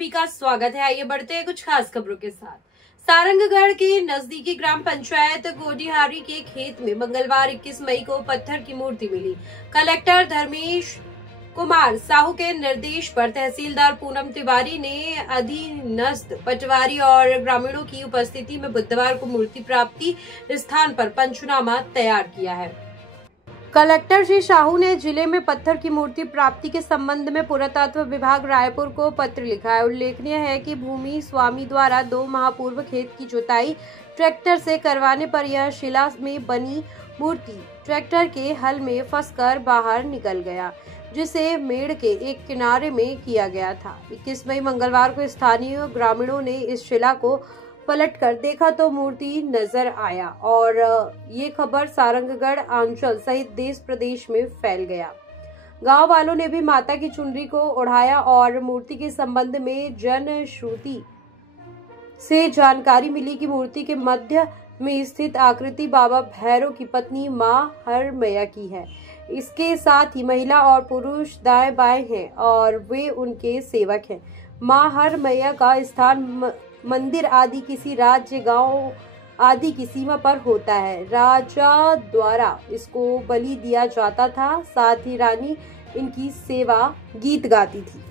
सभी का स्वागत है। आइए बढ़ते हैं कुछ खास खबरों के साथ। सारंगगढ़ के नजदीकी ग्राम पंचायत गोडीहारी के खेत में मंगलवार 21 मई को पत्थर की मूर्ति मिली। कलेक्टर धर्मेश कुमार साहू के निर्देश पर तहसीलदार पूनम तिवारी ने अधीनस्थ पटवारी और ग्रामीणों की उपस्थिति में बुधवार को मूर्ति प्राप्ति स्थान पर पंचनामा तैयार किया है। कलेक्टर श्री साहू ने जिले में पत्थर की मूर्ति प्राप्ति के संबंध में पुरातत्व विभाग रायपुर को पत्र लिखा है। उल्लेखनीय है कि भूमि स्वामी द्वारा 2 माह पूर्व खेत की जुताई ट्रैक्टर से करवाने पर यह शिला में बनी मूर्ति ट्रैक्टर के हल में फंसकर बाहर निकल गया, जिसे मेड़ के एक किनारे में किया गया था। 21 मई मंगलवार को स्थानीय ग्रामीणों ने इस शिला को पलटकर देखा तो मूर्ति नजर आया और ये खबर सारंगगढ़ अंचल सहित देश प्रदेश में फैल गया। गांव वालों ने भी माता की चुनरी को ओढ़ाया और मूर्ति के संबंध में जनश्रुति से जानकारी मिली कि मूर्ति के मध्य में स्थित आकृति बाबा भैरव की पत्नी मां हर मैया की है। इसके साथ ही महिला और पुरुष दाएं बाएं हैं और वे उनके सेवक हैं। मां हर मैया का स्थान मंदिर आदि किसी राज्य, गांव आदि की सीमा पर होता है। राजा द्वारा इसको बलि दिया जाता था, साथ ही रानी इनकी सेवा गीत गाती थी।